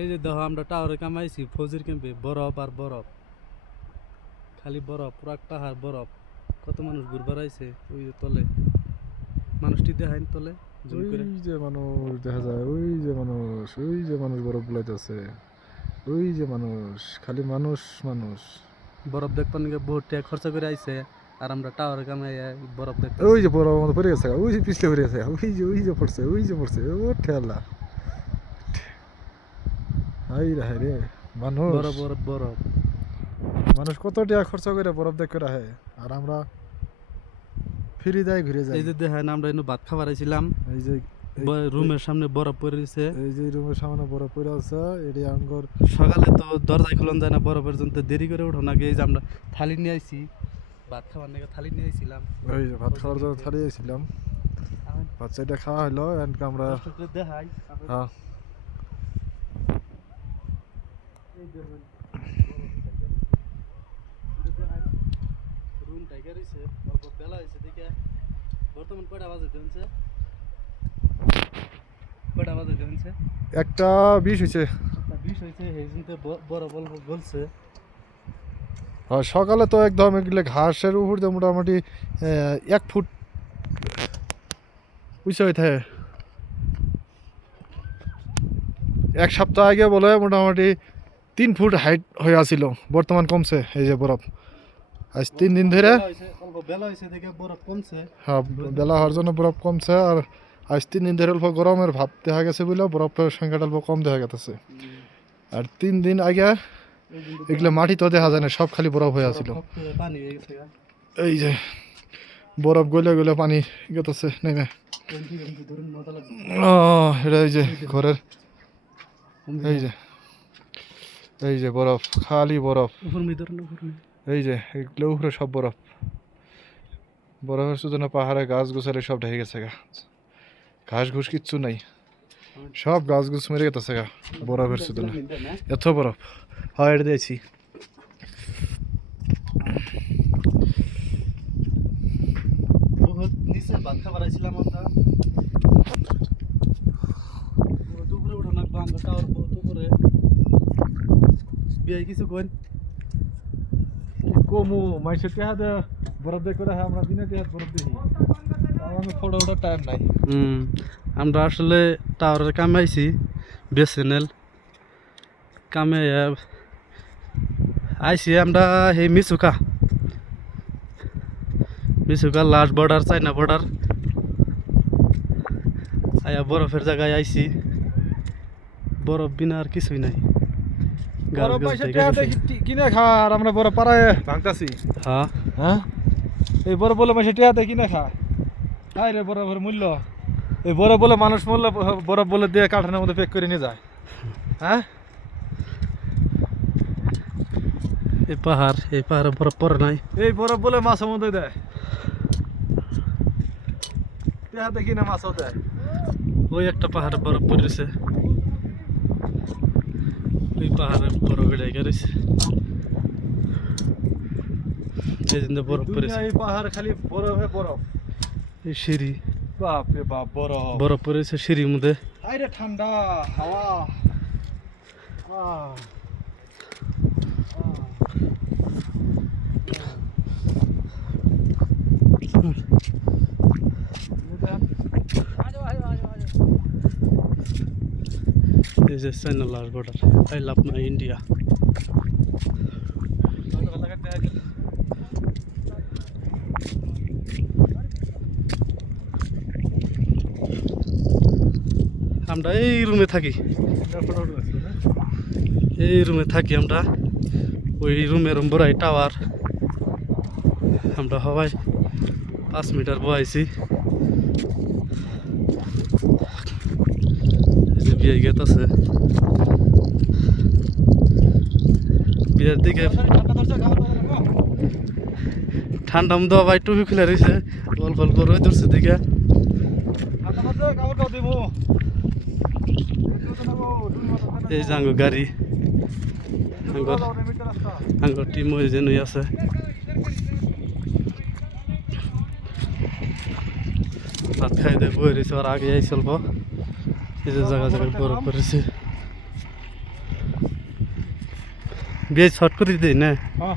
এই যে দেখো আমরা টাওয়ারে কামাইছি ফৌজির ক্যাম্পে বরফ আর বরফ, খালি বরফ, পুরা পাহাড় বরফ। কত মানুষ ঘুরবার আইছে ওই যে তলে, মানুষটি দেখাইন তলে জুম ওই করে। যে মানুষ দেখা যায়, ওই যে মানুষ, ওই যে মানুষ বরফ গুলাইতেছে, ওই যে মানুষ, খালি মানুষ মানুষ। বরফ দেখবার নাকি বহুত টাকা খরচা করে আইছে, আর আমরা টাওয়ারে কামাই বরফ দেখতে। ওই যে বরফ মতো পড়ে গেছে, ওই যে পিছলে পড়ে গেছে, ওই যে পড়ছে, ওই যে পড়ছে, ও ঠেলা। হাই রে হাই রে, মানুষ বরফ বরফ বরফ। মানুষ কত টাকা খরচা করে বরফ দেখে রাখে, আর আমরা ফিরে যাই, ঘুরে যাই। এই যে দেখেন আমরা এনে ভাত খাবার আইছিলাম, এই যে রুমের সামনে বরফ পড়ে দিছে। এই যে রুমের সামনে বরফ পড়ে আছে, এটি আঙ্গর। সকালে তো দরজায় খুলন যায় না বরফের জন্য, দেরি করে উঠো নাকি। এই যে আমরা থালি নিয়ে আইছি, ভাত খাবার নাকি থালি নিয়ে আইছিলাম। ওই যে ভাত খাওয়ার জন্য ছাড়িয়েছিলাম, ভাত চাইটা খাওয়া হলো, এনকে আমরা দেখাই। হ্যাঁ রুম টাইগার হইছে, অল্প বেলা হইছে দেখে। বর্তমান কয়টা বাজে দেখছে? কয়টা বাজে দেখছে? 1:20 হয়েছে। 20 হইছে, এই জন্য বরফ অল্প গলছে। আর সকালে তো একদম এগুলো ঘাসের উপর দিয়ে মোটামুটি 1 ফুট উঁচু হয়ে থাকে। 1 সপ্তাহ আগে বলে মোটামুটি 3 ফুট হাইট হয়ে আসছিল, বর্তমান কমছে। এই যে বরফ আজ 3 দিন ধরে, অল্প বেলা হইছে দেখে বরফ কমছে। হ্যাঁ বেলা হওয়ার জন্য বরফ কমছে। আর আজ 3 দিন ধরে অল্প গরমের ভাব দেখা গেছে বলে বরফের সংখ্যাটা অল্প কম দেখা গেছে। আর 3 দিন আগে এগুলো মাটি তো দেখা যায় না, সব খালি বরফ হয়ে আছিল। পানি হয়ে গেছে। এই যে বরফ গলে গলে পানি গেতেছে নেমে। এটা এই যে ঘরের, এই যে বরফ, খালি বরফ। এই যে এগুলো উপরে সব বরফ, বরফের সুতরাং পাহাড়ে গাছ গোছালে সব ঢেকে গেছে গা, ঘাস ঘুষ কিচ্ছু নাই, সব গাছ গুছ মেরে গেছে গা বরফের সুতরাং। এত বরফ হয় এটা দিয়েছি। নিচে ভাত খাবার আইছিলাম আমরা, দুপুরে উঠো না আমরা টাওয়ার দুপুরে বিয়ে কিছু কইন। কমু মাইসে টেহা দে বরফ দেখে রাখে, আমরা দিনে টেহা বরফ দেখি, আমার ফটো ওঠার টাইম নাই। আমরা আসলে টাওয়ারের কামে আইছি, বিএসএনএল কামে আইছি আমরা। এই মিসুকা লাস্ট বর্ডার, চাইনা বর্ডার আয়া বরফের জায়গায় আইছি। বরফ বিনা আর কিছুই নাই। কিনে খা, আর আমরা বরফ পাড়ায় ভাঙতাছি। হ্যাঁ হ্যাঁ এই বরফ বলে মাসে টেহাতে কিনে খা, হাই রে বরফের মূল্য। এই বরফ বলে মানুষ মূল্য, বরফ বলে দিয়ে কাঠানের মধ্যে প্যাক করে নিয়ে যায়। হ্যাঁ এই পাহাড়ে বরফ পড়ে নাই। এই বরফ বলে মাছের মধ্যে দেয়, টেহাতে কিনে মাছও দেয়। ওই একটা পাহাড়ে বরফ পড়েছে, ওই পাহাড়ে বরফ লেগে রয়েছে, যেদিন বরফ পড়েছে। এই পাহাড় খালি বরফে বরফ। এই সিঁড়ি, বাপ রে বাপ, বরফ বরফ পড়েছে সিঁড়ির মধ্যে। আরে ঠান্ডা হাওয়া। This is China last border. I love my India. আমরা এই রুমে থাকি, আমরা ওই রুমের বড়াই টাওয়ার। আমরা হওয়ায় 5 মিটার বয়াইছি। বিয়ে গেত আছে, বিয়ের দিকে ঠান্ডা মতো ভাই টুপি খুলে রয়েছে, অল্প অল্প রয়ে ধরছে দিকে। এই যে আঙ্গ গাড়ি, আঙ্গর টিম ওই যে নই আছে। ভাত খাই দিয়ে বই রয়েছে, আর আগে আই চলবো। এই যে জায়গা জায়গায় বরফ পড়েছে। বিয়ে শর্ট করে দিই না হ্যাঁ